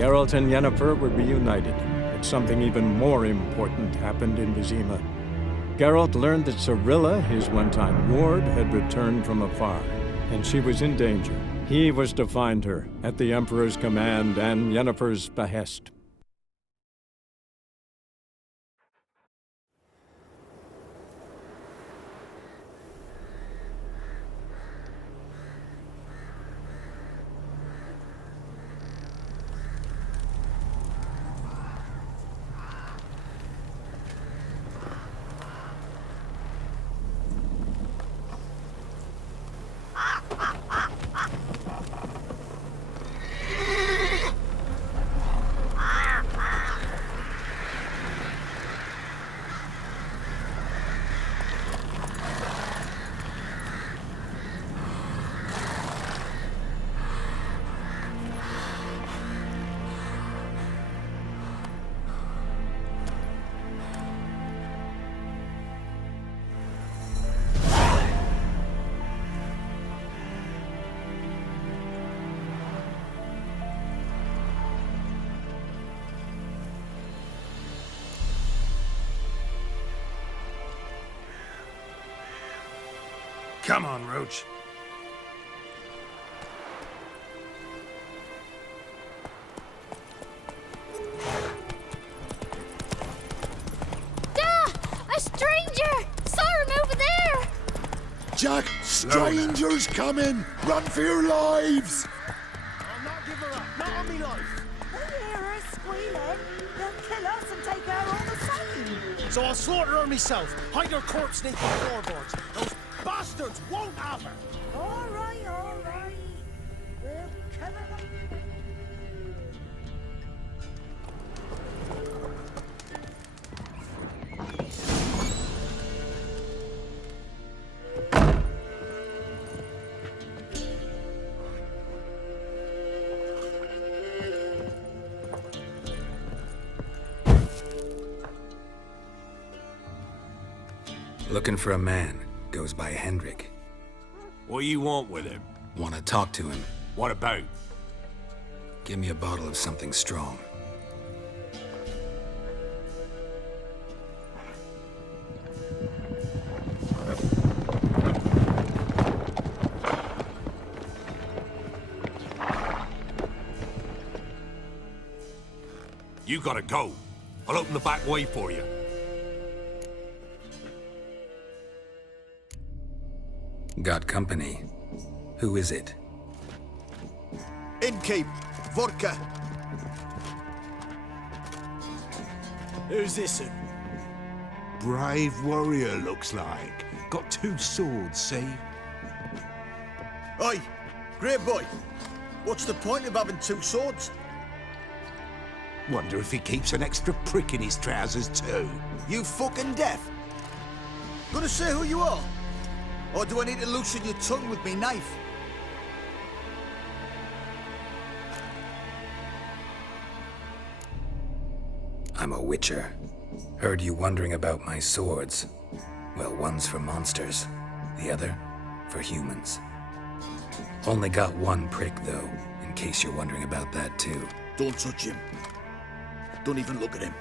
Geralt and Yennefer were reunited, but something even more important happened in Vizima. Geralt learned that Cirilla, his one-time ward, had returned from afar, and she was in danger. He was to find her, at the Emperor's command and Yennefer's behest. Come on, Roach. A stranger! Saw him over there! Jack, strangers coming! Run for your lives! I'll not give her up, not on me life. They hear her squealing. They'll kill us and take her all the same. So I'll slaughter her myself, hide her corpse beneath the floorboards. Those bastards won't have her. All right, all right. We'll kill her. Looking for a man. Goes by Hendrik. What you want with him? Want to talk to him. What about? Give me a bottle of something strong. You gotta go. I'll open the back way for you. Got company. Who is it? Innkeep, vodka. Who's this? Brave warrior, looks like. Got 2 swords, see? Oi, great boy. What's the point of having 2 swords? Wonder if he keeps an extra prick in his trousers too. You fucking deaf? Gonna say who you are? Or do I need to loosen your tongue with me knife? I'm a witcher. Heard you wondering about my swords. Well, one's for monsters, the other for humans. Only got 1 prick, though, in case you're wondering about that, too. Don't touch him. Don't even look at him.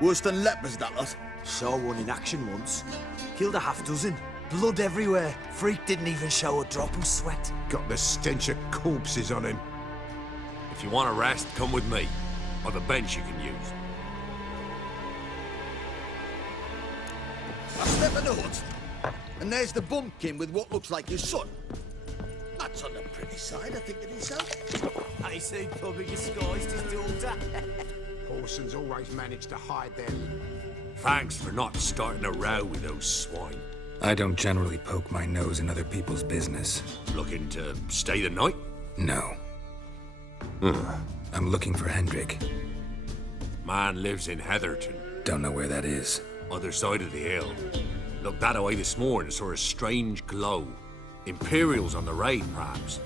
Worse than lepers, that lot. Saw one in action once. Killed a half dozen. Blood everywhere. Freak didn't even show a drop of sweat. Got the stench of corpses on him. If you want a rest, come with me. Or the bench you can use. I step in the hut, and there's the bumpkin with what looks like his son. That's on the pretty side, I think, to himself. I see public disguised his daughter. Orsons always manage to hide them. Thanks for not starting a row with those swine. I don't generally poke my nose in other people's business. Looking to stay the night? No. I'm looking for Hendrik. Man lives in Heatherton. Don't know where that is. Other side of the hill. Looked that away this morning, saw a strange glow. Imperials on the raid, perhaps.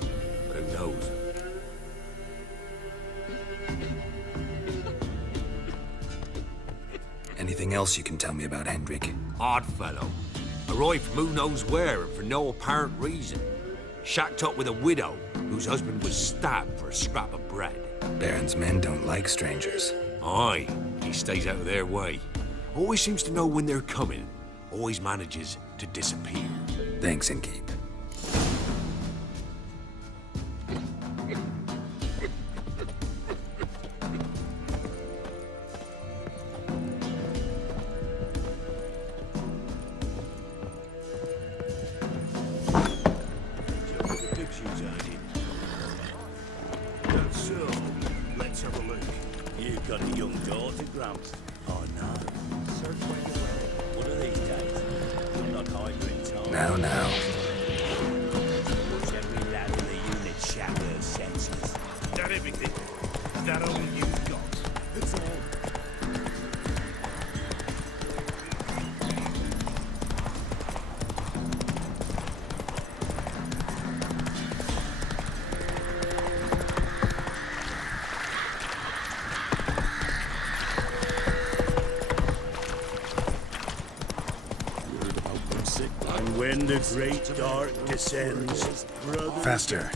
But who knows? Anything else you can tell me about Hendrik? Odd fellow. Arrived from who knows where and for no apparent reason. Shacked up with a widow whose husband was stabbed for a scrap of bread. Baron's men don't like strangers. Aye, he stays out of their way. Always seems to know when they're coming. Always manages to disappear. Thanks, Innkeep. Let's have a look. You've got a young daughter, Gramps. Oh no. Search where you were. One of these days. You'll not hide her in time. Now. Watch every lad in the unit shatter her senses. Is that everything? Is that all you've got? It's all. And when the great dark descends, Faster.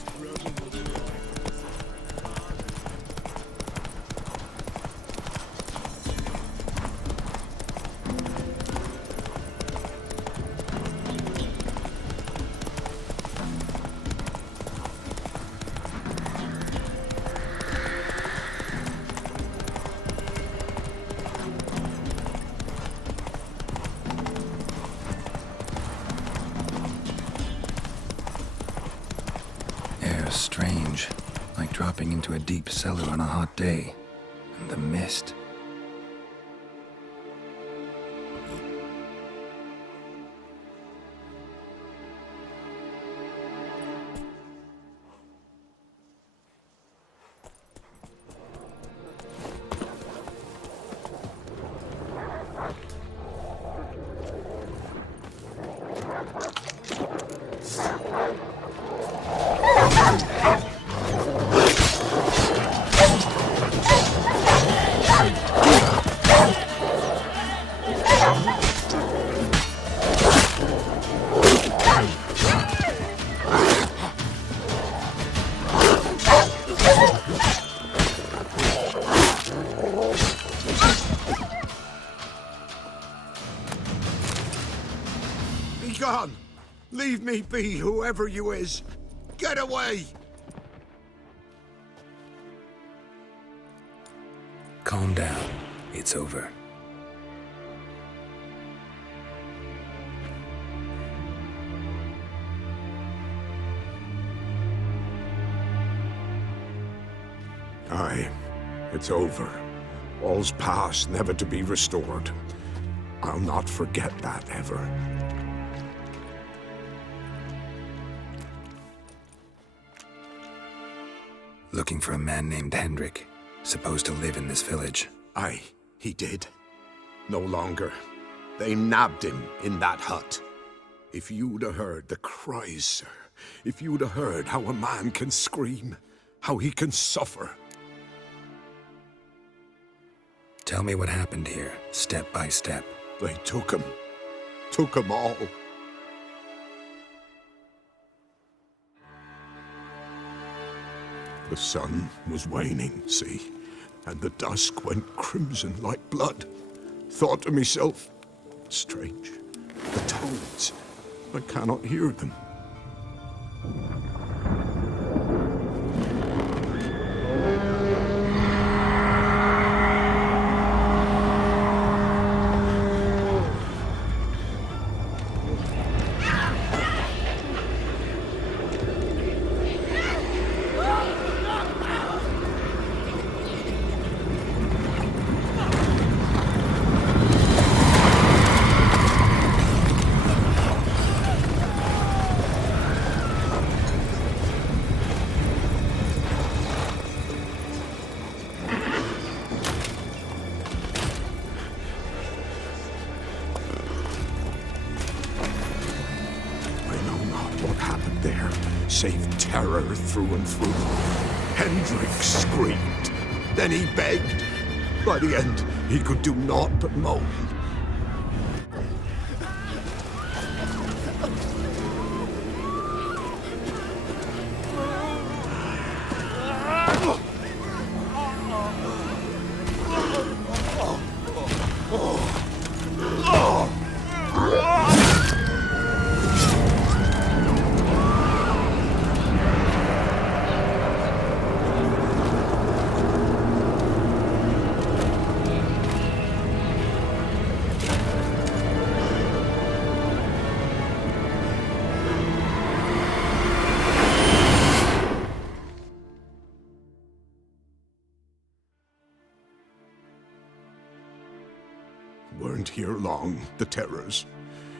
Air's strange, like dropping into a deep cellar on a hot day. And the mist. Be gone! Leave me be, whoever you is! Get away! Calm down. It's over. Aye, it's over. All's past, never to be restored. I'll not forget that ever. Looking for a man named Hendrik, supposed to live in this village. Aye, he did. No longer. They nabbed him in that hut. If you'd have heard the cries, sir. If you'd have heard how a man can scream, how he can suffer. Tell me what happened here, step by step. They took him. Took him all. The sun was waning, see, and the dusk went crimson like blood. Thought to myself, strange, the toads, I cannot hear them. Save terror through and through. Hendrik screamed. Then he begged. By the end, he could do naught but moan. weren't here long, the terrors.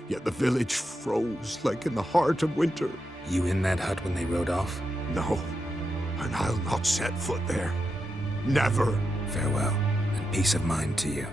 Yet the village froze like in the heart of winter. You in that hut when they rode off? No, and I'll not set foot there. Never. Farewell, and peace of mind to you.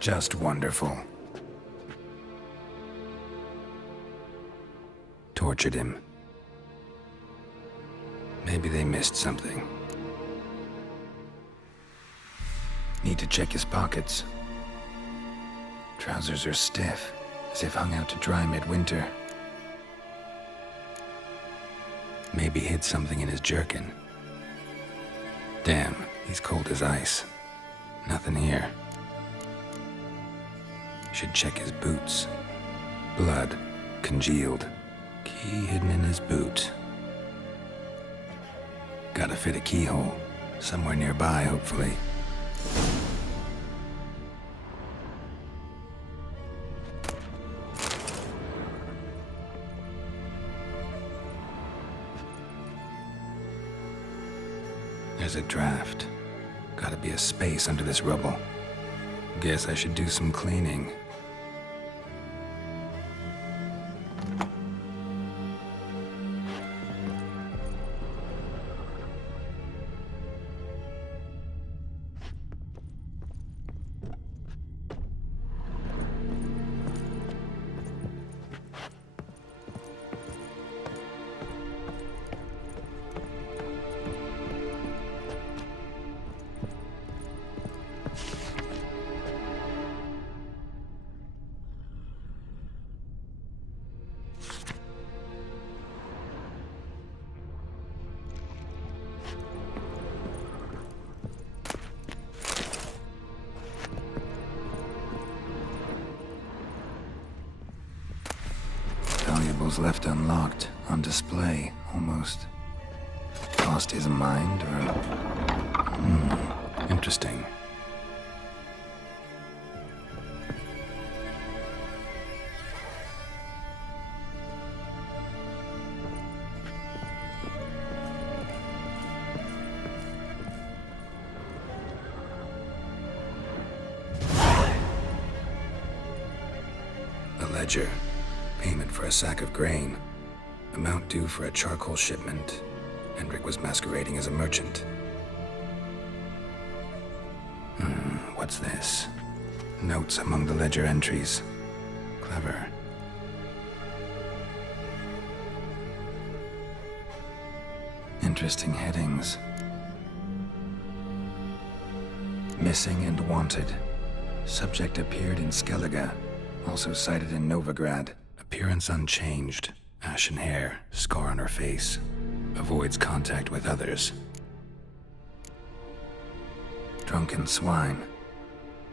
Just wonderful. Tortured him. Maybe they missed something. Need to check his pockets. Trousers are stiff, as if hung out to dry midwinter. Maybe hid something in his jerkin. Damn, he's cold as ice. Nothing here. Should check his boots. Blood, congealed. Key hidden in his boot. Gotta fit a keyhole. Somewhere nearby, hopefully. There's a draft. Gotta be a space under this rubble. Guess I should do some cleaning. Valuables left unlocked, on display, almost. Lost his mind, or... interesting. A ledger. Payment for a sack of grain. Amount due for a charcoal shipment. Hendrik was masquerading as a merchant. What's this? Notes among the ledger entries. Clever. Interesting headings. Missing and wanted. Subject appeared in Skellige. Also cited in Novigrad. Appearance unchanged. Ashen hair, scar on her face. Avoids contact with others. Drunken swine.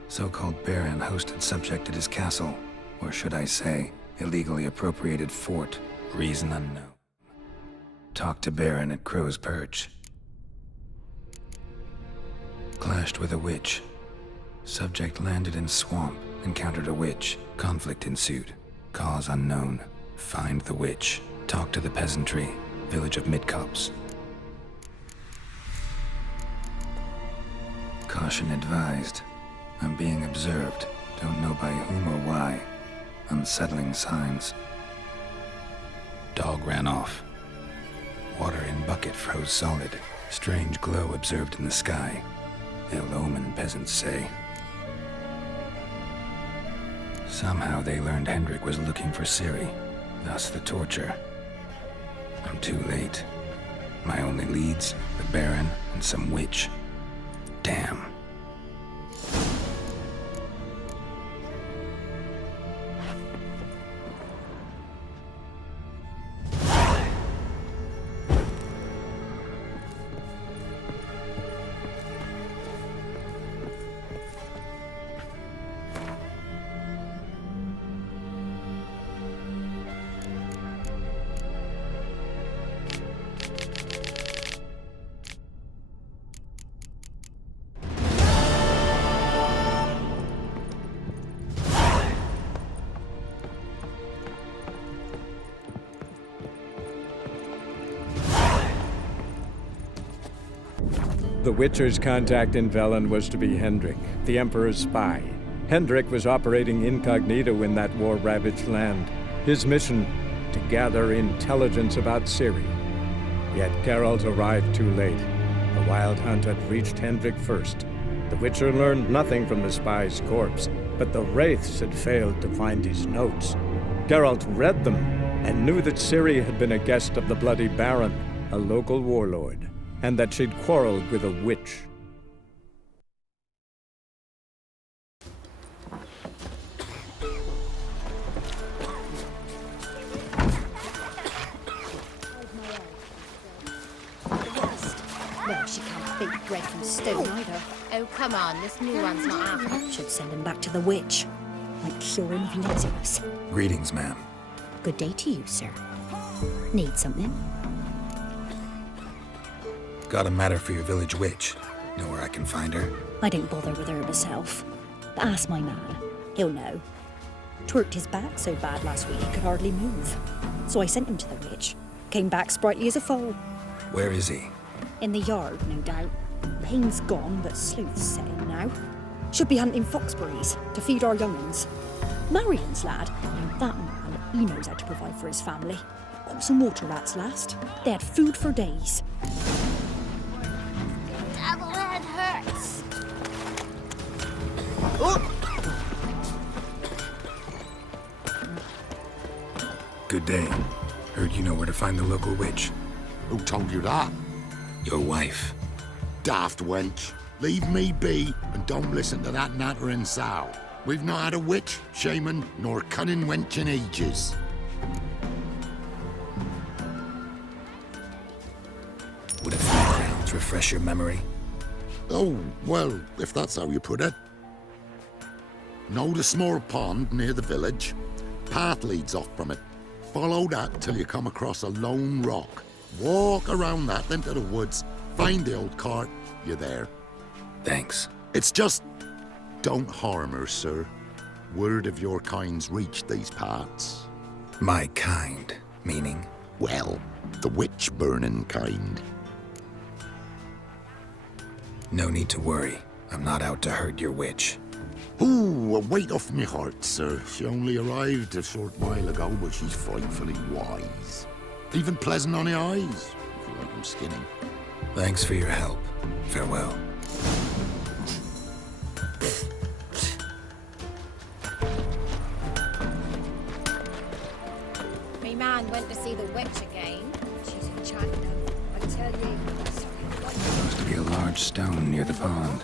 So-called baron hosted subject at his castle. Or should I say, illegally appropriated fort. Reason unknown. Talk to baron at Crow's Perch. Clashed with a witch. Subject landed in swamp, encountered a witch. Conflict ensued. Cause unknown. Find the witch. Talk to the peasantry. Village of Midcopse. Caution advised. I'm being observed. Don't know by whom or why. Unsettling signs. Dog ran off. Water in bucket froze solid. Strange glow observed in the sky. Ill omen, peasants say. Somehow they learned Hendrik was looking for Ciri, thus the torture. I'm too late. My only leads, the Baron and some witch. Damn. The Witcher's contact in Velen was to be Hendrik, the Emperor's spy. Hendrik was operating incognito in that war-ravaged land. His mission, to gather intelligence about Ciri. Yet Geralt arrived too late. The Wild Hunt had reached Hendrik first. The Witcher learned nothing from the spy's corpse, but the Wraiths had failed to find his notes. Geralt read them and knew that Ciri had been a guest of the Bloody Baron, a local warlord, and that she'd quarreled with a witch. Well, she can't beat bread from stone either. Oh, come on, this new one's not after. Should send him back to the witch. Might cure him of laziness. Greetings, ma'am. Good day to you, sir. Need something? Got a matter for your village witch. Know where I can find her? I didn't bother with her myself. But ask my man. He'll know. Twerked his back so bad last week he could hardly move. So I sent him to the witch. Came back sprightly as a foal. Where is he? In the yard, no doubt. Pain's gone, but sleuth's set in now. Should be hunting foxberries to feed our young'uns. Marion's lad, and that man, he knows how to provide for his family. Got some water rats last. They had food for days. Devil head hurts. Good day. Heard you know where to find the local witch. Who told you that? Your wife. Daft wench. Leave me be and don't listen to that nattering sow. We've not had a witch, shaman, nor cunning wench in ages. Would a few crowns refresh your memory? Oh, well, if that's how you put it. Know the small pond near the village? Path leads off from it. Follow that till you come across a lone rock. Walk around that into the woods, find the old cart, you're there. Thanks. It's just... don't harm her, sir. Word of your kind's reached these parts. My kind, meaning? Well, the witch-burning kind. No need to worry. I'm not out to hurt your witch. Ooh, a weight off me heart, sir. She only arrived a short while ago, but she's frightfully wise. Even pleasant on the eyes, if you like them skinning. Thanks for your help. Farewell. Me man went to see the witch again. She's enchanted. I tell you. Supposed to be a large stone near the pond.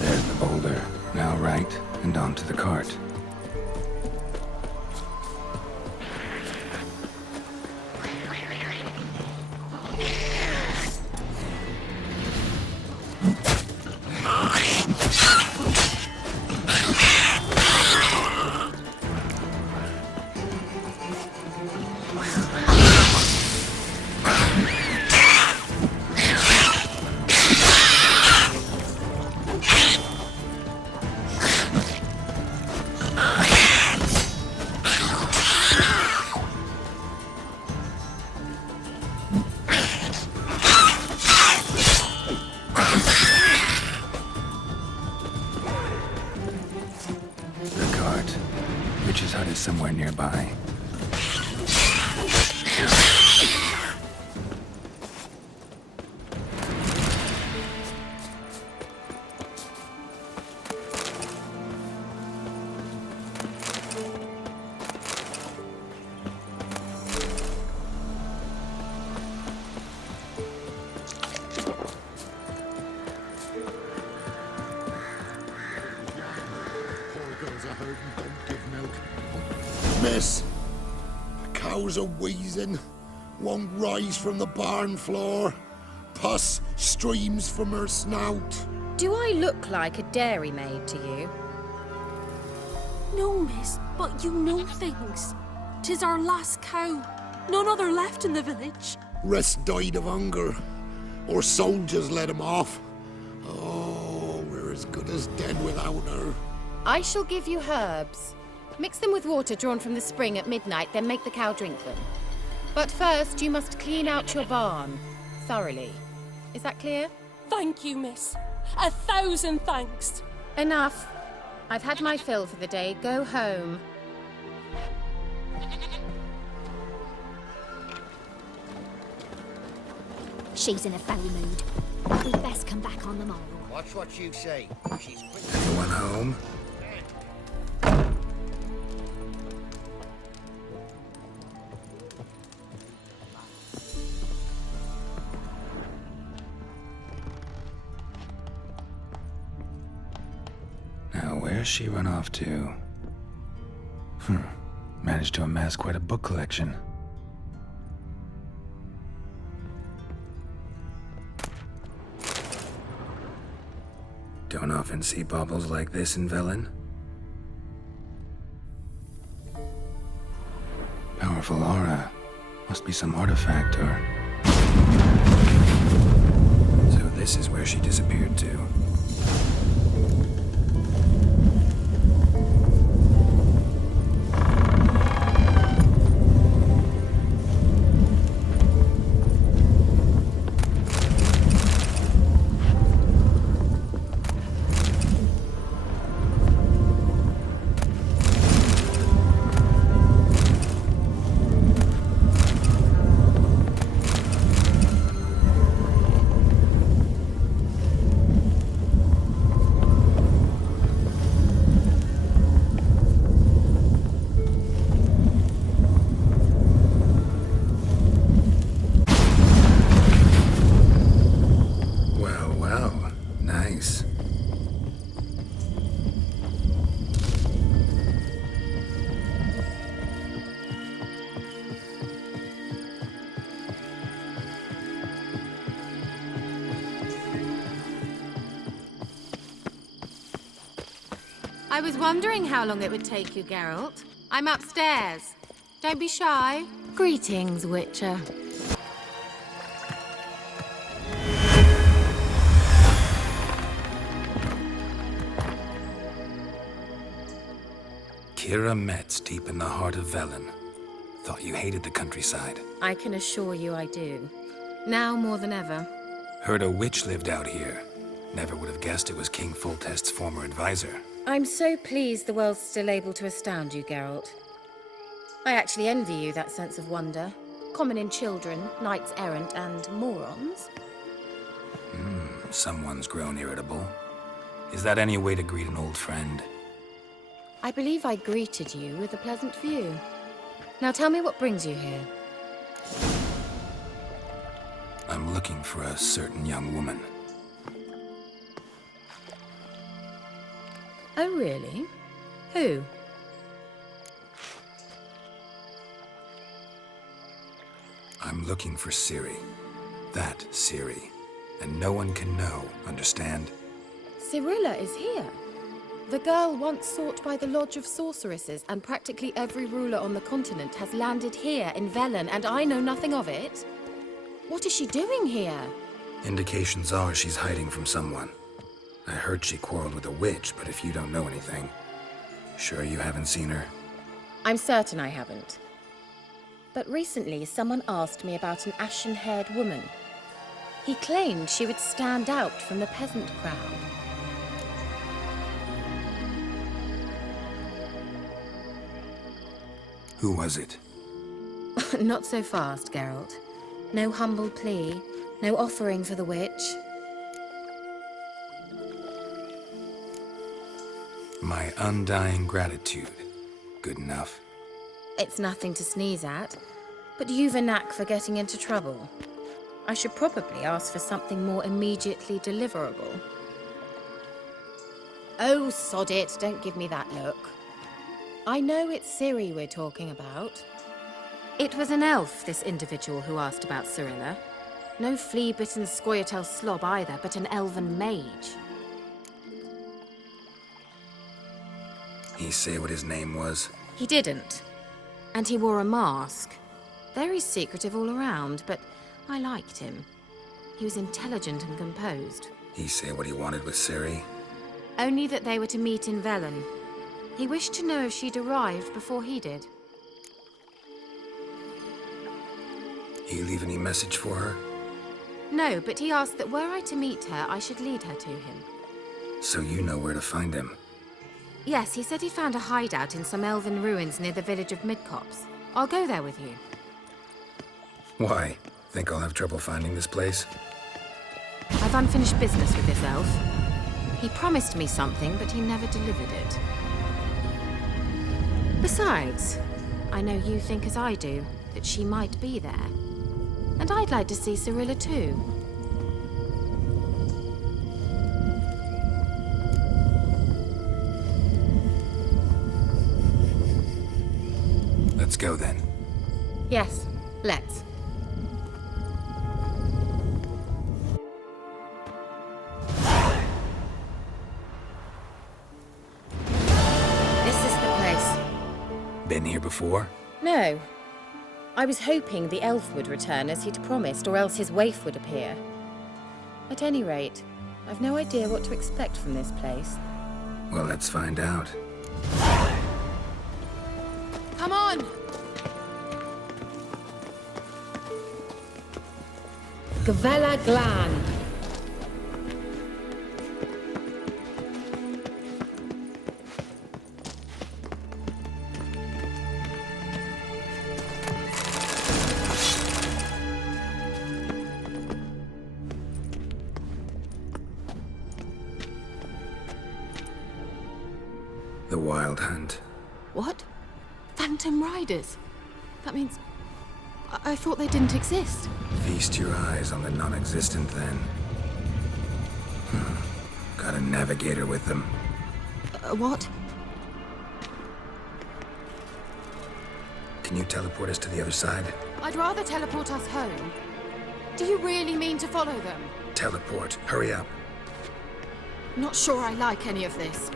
There's the boulder. Now right, and onto the cart. witch's hut is somewhere nearby. Miss, the cows are wheezing, won't rise from the barn floor. Pus streams from her snout. Do I look like a dairymaid to you? No, miss, but you know things. 'Tis our last cow. None other left in the village. Rest died of hunger, or soldiers let him off. Oh, we're as good as dead without her. I shall give you herbs. Mix them with water drawn from the spring at midnight, then make the cow drink them. But first, you must clean out your barn thoroughly. Is that clear? Thank you, miss. 1,000 thanks. Enough. I've had my fill for the day. Go home. She's in a foul mood. We'd best come back on the morrow. Watch what you say. She's quick. Anyone home? Now, where's she run off to? Managed to amass quite a book collection. Don't often see baubles like this in Velen. Powerful aura. Must be some artifact or... So this is where she disappeared to. I was wondering how long it would take you, Geralt. I'm upstairs. Don't be shy. Greetings, Witcher. Keira Metz, deep in the heart of Velen. Thought you hated the countryside. I can assure you I do. Now more than ever. Heard a witch lived out here. Never would have guessed it was King Foltest's former advisor. I'm so pleased the world's still able to astound you, Geralt. I actually envy you that sense of wonder. Common in children, knights-errant, and morons. Someone's grown irritable. Is that any way to greet an old friend? I believe I greeted you with a pleasant view. Now tell me what brings you here. I'm looking for a certain young woman. Oh, really? Who? I'm looking for Ciri. That Ciri. And no one can know, understand? Cirilla is here. The girl once sought by the Lodge of Sorceresses, and practically every ruler on the continent has landed here in Velen, and I know nothing of it. What is she doing here? Indications are she's hiding from someone. I heard she quarreled with a witch, but if you don't know anything, sure you haven't seen her? I'm certain I haven't. But recently, someone asked me about an ashen-haired woman. He claimed she would stand out from the peasant crowd. Who was it? Not so fast, Geralt. No humble plea, no offering for the witch. My undying gratitude. Good enough. It's nothing to sneeze at, but you've a knack for getting into trouble. I should probably ask for something more immediately deliverable. Oh, sod it, don't give me that look. I know it's Ciri we're talking about. It was an elf, this individual who asked about Cirilla. No flea-bitten Scoia'tael slob either, but an elven mage. He say what his name was? He didn't. And he wore a mask. Very secretive all around, but I liked him. He was intelligent and composed. He say what he wanted with Ciri? Only that they were to meet in Velen. He wished to know if she'd arrived before he did. He leave any message for her? No, but he asked that were I to meet her, I should lead her to him. So you know where to find him? Yes, he said he found a hideout in some elven ruins near the village of Midcopse. I'll go there with you. Why? Think I'll have trouble finding this place? I've unfinished business with this elf. He promised me something, but he never delivered it. Besides, I know you think as I do, that she might be there. And I'd like to see Cirilla too. Let's go then. Yes, let's. This is the place. Been here before? No. I was hoping the elf would return as he'd promised, or else his waif would appear. At any rate, I've no idea what to expect from this place. Well, let's find out. Come on! Gavella Glan. The Wild Hunt. What? Phantom Riders? That means... I thought they didn't exist. Feast your eyes on the non-existent then. Got a navigator with them. What? Can you teleport us to the other side? I'd rather teleport us home. Do you really mean to follow them? Teleport. Hurry up. Not sure I like any of this.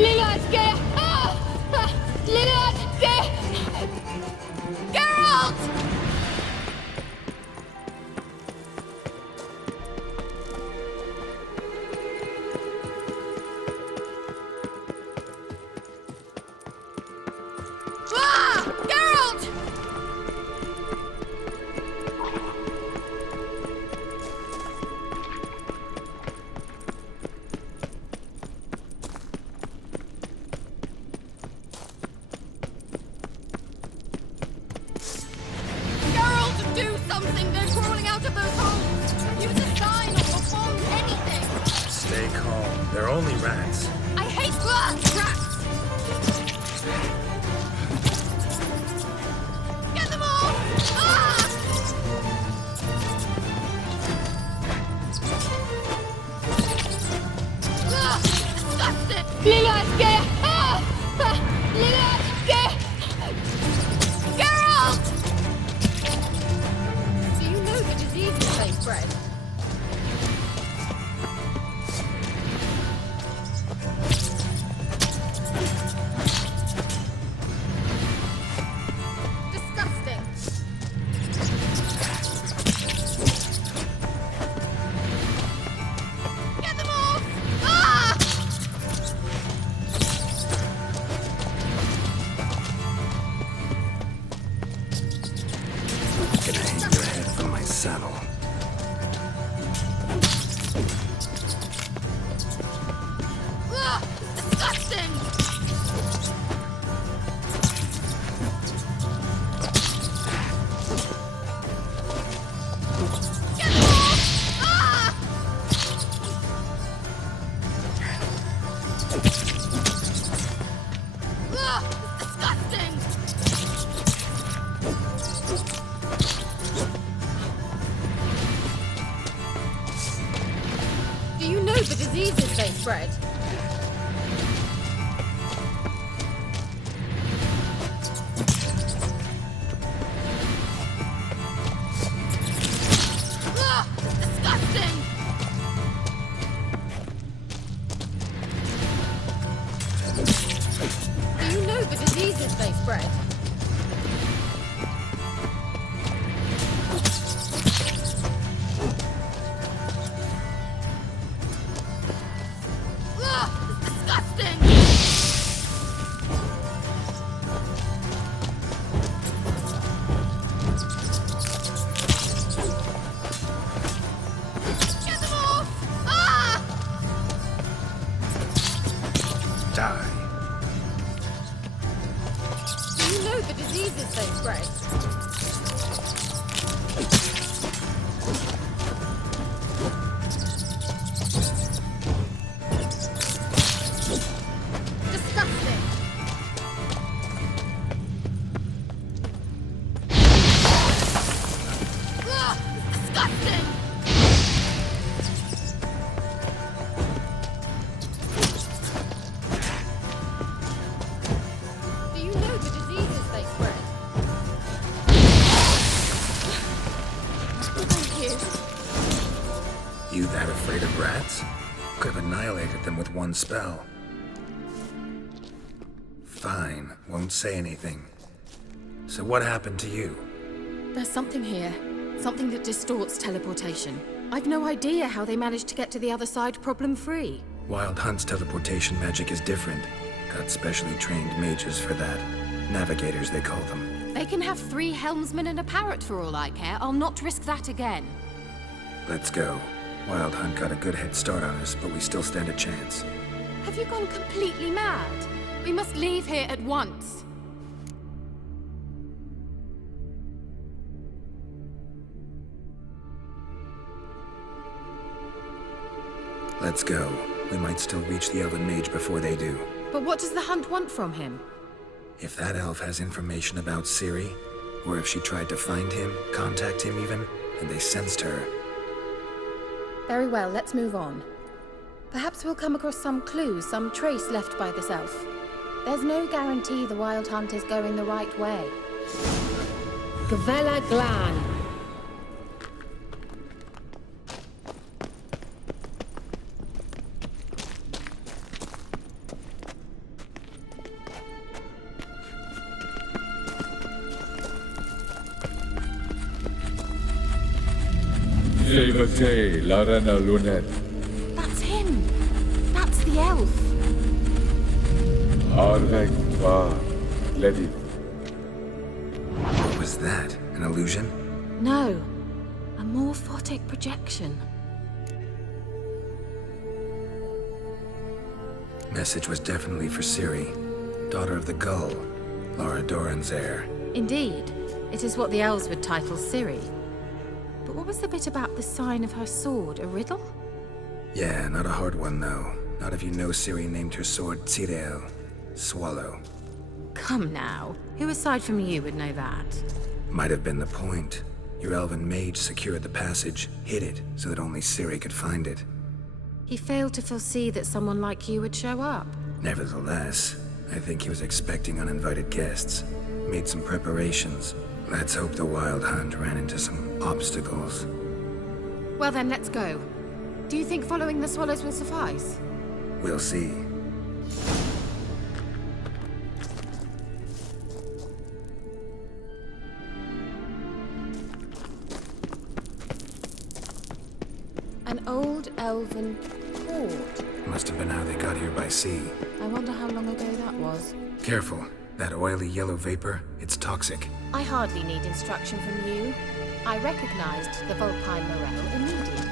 Geralt! Geralt! Geralt, do something! They're crawling out of those holes! Use a sign or a bomb, anything! Stay calm. They're only rats. I hate rats! Get them all! Ah! Disgusting! Geralt! Do you know the diseases they spread? Disgusting! Get them off! Ah! Gonna hang your head from my saddle. Disgusting! Get them off! Ah! Disgusting! Do you know the diseases they spread? Disgusting! Do you know the diseases they spread? Disgusting! Get them off! Ah! Die. Do you know the diseases they spread? Disgusting! Disgusting! Do you know the diseases they spread? Thank you. You that afraid of rats? Could have annihilated them with one spell. Fine, won't say anything. So what happened to you? There's something here. Something that distorts teleportation. I've no idea how they managed to get to the other side problem-free. Wild Hunt's teleportation magic is different. Got specially trained mages for that. Navigators, they call them. They can have 3 helmsmen and a parrot for all I care. I'll not risk that again. Let's go. Wild Hunt got a good head start on us, but we still stand a chance. Have you gone completely mad? We must leave here at once. Let's go. We might still reach the Elven Mage before they do. But what does the Hunt want from him? If that elf has information about Ciri, or if she tried to find him, contact him even, and they sensed her. Very well, let's move on. Perhaps we'll come across some clue, some trace left by this elf. There's no guarantee the Wild Hunt is going the right way. Gavella Glan. Sevate Larena Lunet. That's him. That's the elf. Arvek Va Ledi. What was that? An illusion? No. A morphotic projection. Message was definitely for Ciri, daughter of the Gull, Lara Doran's heir. Indeed. It is what the elves would title Ciri. But what was the bit about the sign of her sword? A riddle? Yeah, not a hard one though. Not if you know Ciri named her sword Tirel, Swallow. Come now. Who aside from you would know that? Might have been the point. Your elven mage secured the passage, hid it, so that only Ciri could find it. He failed to foresee that someone like you would show up. Nevertheless, I think he was expecting uninvited guests. Made some preparations. Let's hope the Wild Hunt ran into some obstacles. Well then, let's go. Do you think following the swallows will suffice? We'll see. An old elven port. Must have been how they got here by sea. I wonder how long ago that was. Careful. That oily yellow vapor, it's toxic. I hardly need instruction from you. I recognized the Vulpine Morel immediately.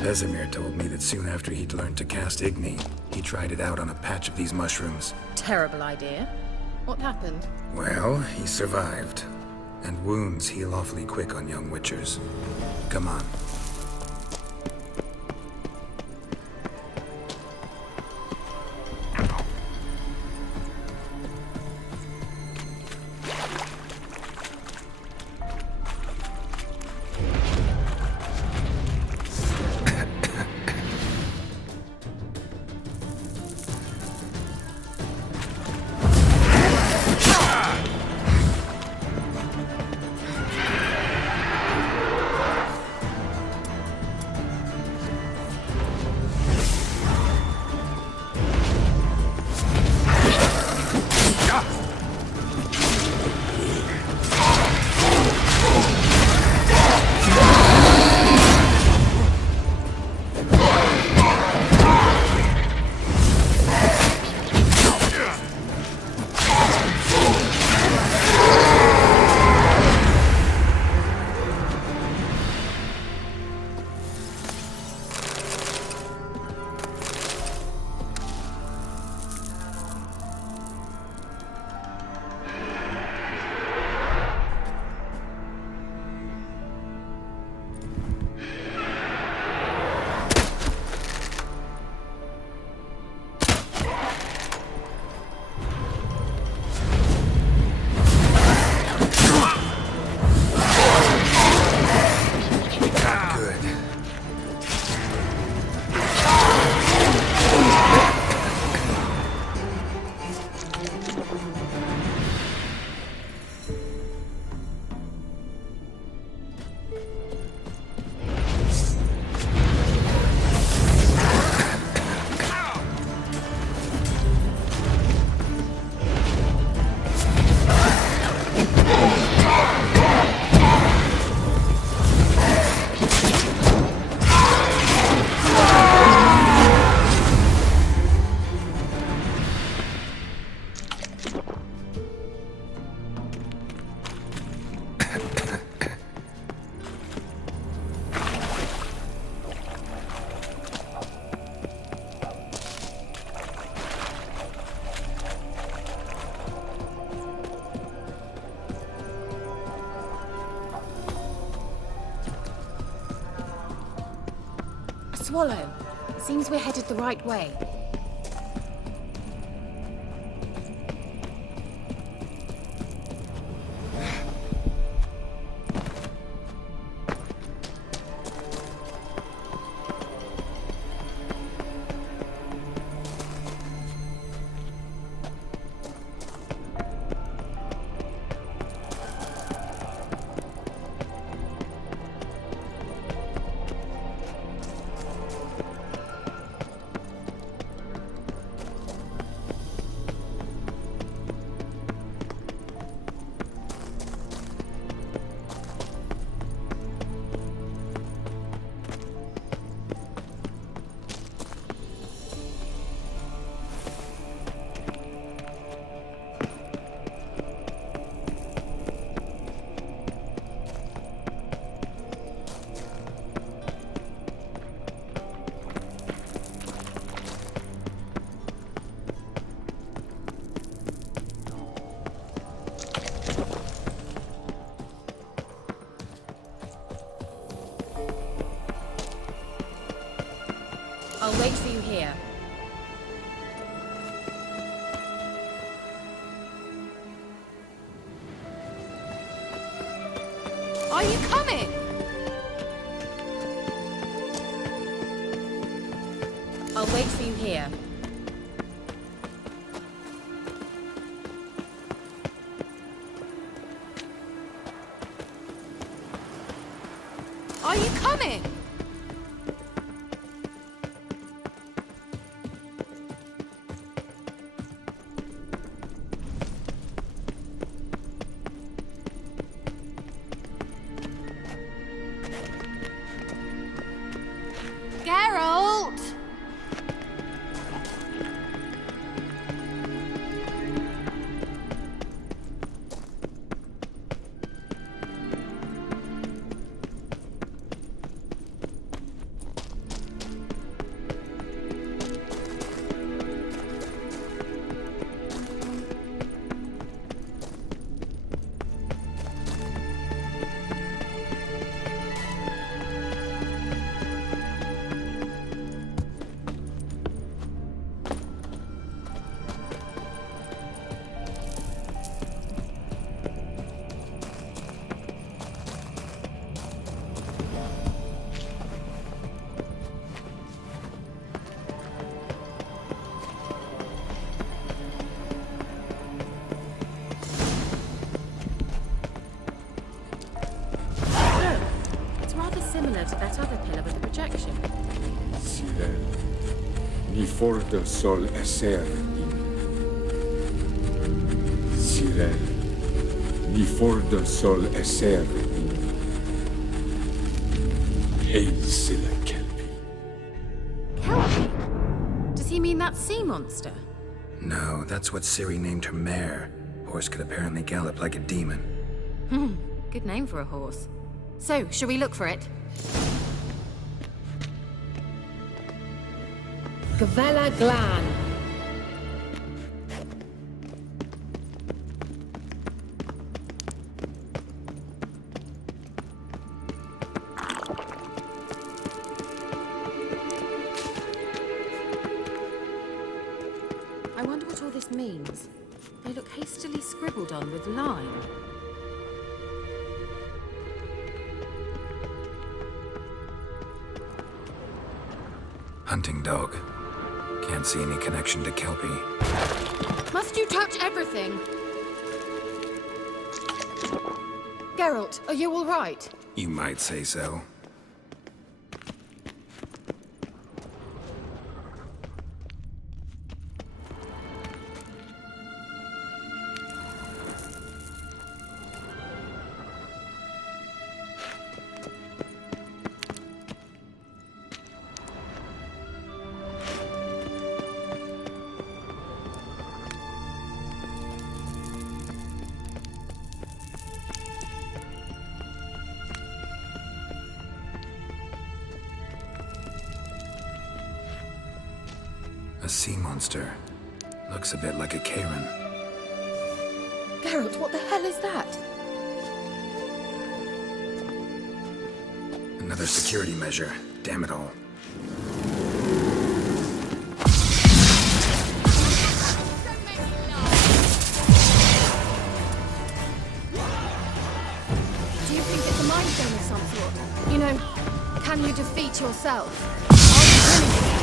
Vesemir told me that soon after he'd learned to cast Igni, he tried it out on a patch of these mushrooms. Terrible idea. What happened? Well, he survived. And wounds heal awfully quick on young witchers. Come on. Swallow. Seems we're headed the right way. I'll wait for you here. Are you coming? I'll wait for you here. Are you coming? Geralt! Similar to that other pillar with the projection. Sirel, ni for the sol esser in. Sirel, ni for the sol esser in. Ein silla kelpi. Kelpie? Does he mean that sea monster? No, that's what Ciri named her mare. Horse could apparently gallop like a demon. Good name for a horse. So, shall we look for it? Gavella Glan. I wonder what all this means. They look hastily scribbled on with lime. Hunting dog. Can't see any connection to Kelpie. Must you touch everything? Geralt, are you all right? You might say so. A sea monster. Looks a bit like a Karen. Geralt, what the hell is that? Another security measure. Damn it all. Do you think it's a mind game of some sort? You know, can you defeat yourself? Are you willing?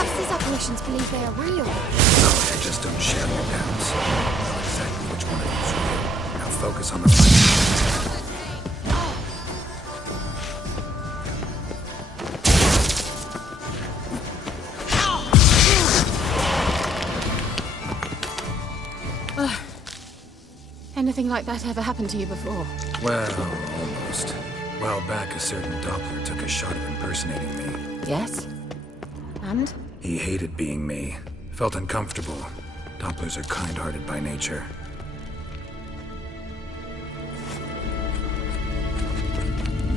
Perhaps these apparitions believe they are real. No, I just don't share your doubts. I know exactly which one of them is real. Now focus on the fight. Anything like that ever happened to you before? Well, almost. A while back, a certain Doppler took a shot at impersonating me. Yes? And? He hated being me. Felt uncomfortable. Dopplers are kind-hearted by nature.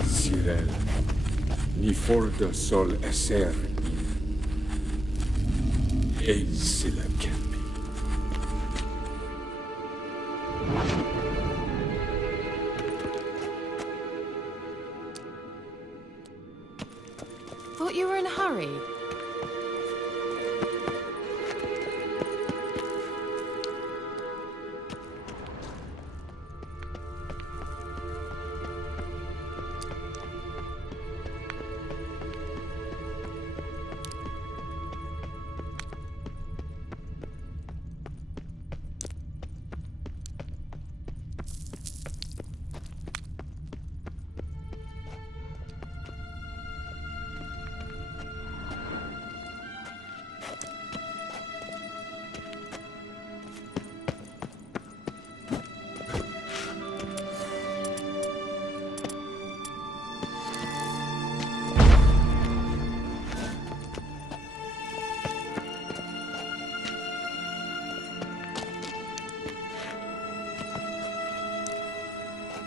Sirel, ni for the sol esser in. Ein silla kelpi. Thought you were in a hurry.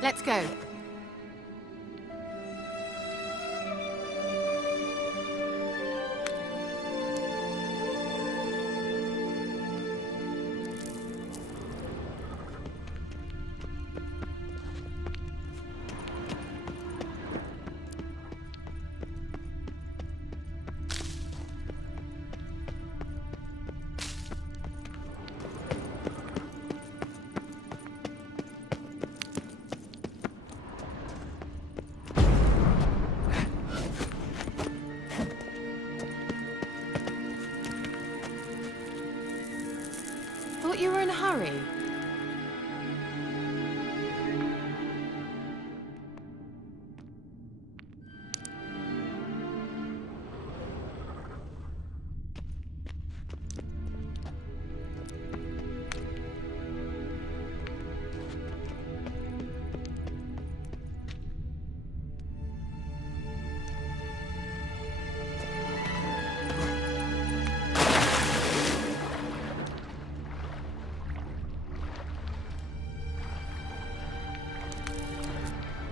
Let's go. Thought you were in a hurry.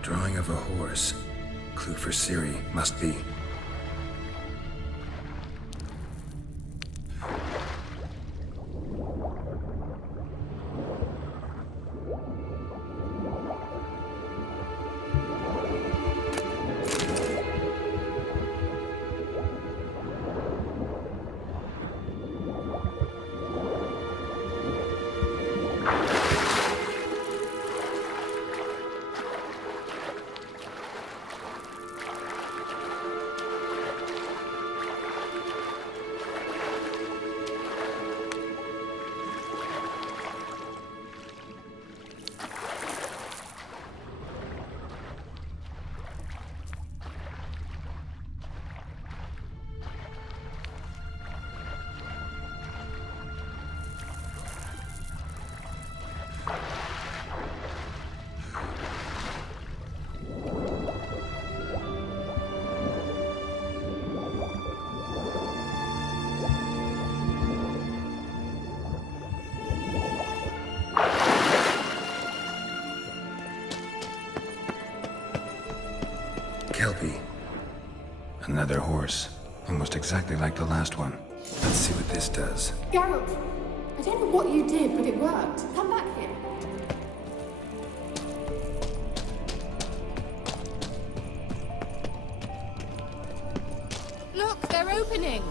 Drawing of a horse. Clue for Ciri, must be. Kelpie. Another horse. Almost exactly like the last one. Let's see what this does. Geralt, I don't know what you did, but it worked. Come back here. Look, they're opening.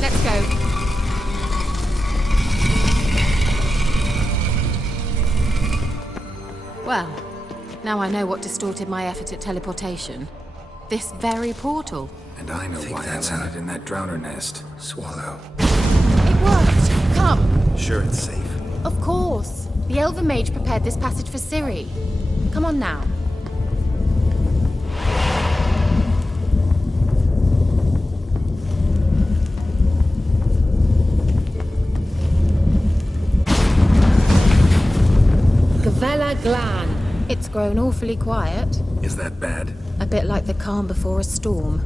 Let's go. Well, now I know what distorted my effort at teleportation. This very portal. And I know why I landed in that drowner nest. Swallow. It worked! Come! Sure it's safe. Of course. The Elven Mage prepared this passage for Ciri. Come on now. Gavella Glan. It's grown awfully quiet. Is that bad? A bit like the calm before a storm.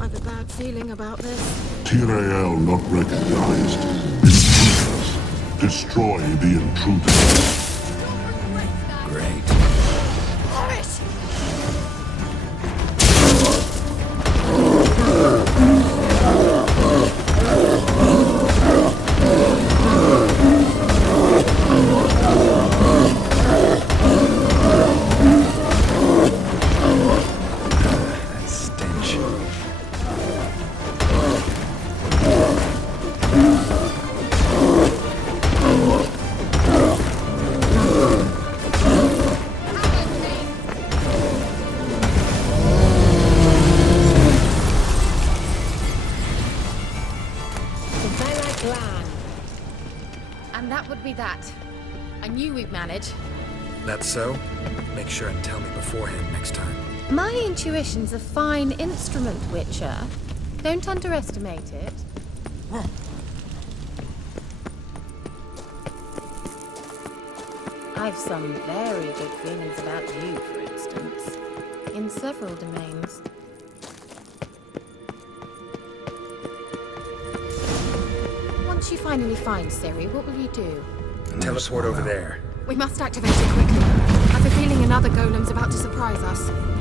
I've a bad feeling about this. Tyrael not recognized. Intruders. Destroy the intruders. Great. That stench. And that would be that. I knew we'd manage. That's so? Make sure and tell me beforehand next time. My intuition's a fine instrument, Witcher. Don't underestimate it. I've some very good feelings about you, for instance. In several domains. Once you finally find Ciri, what will you do? Teleport over there. We must activate it quickly. I've a feeling another golem's about to surprise us.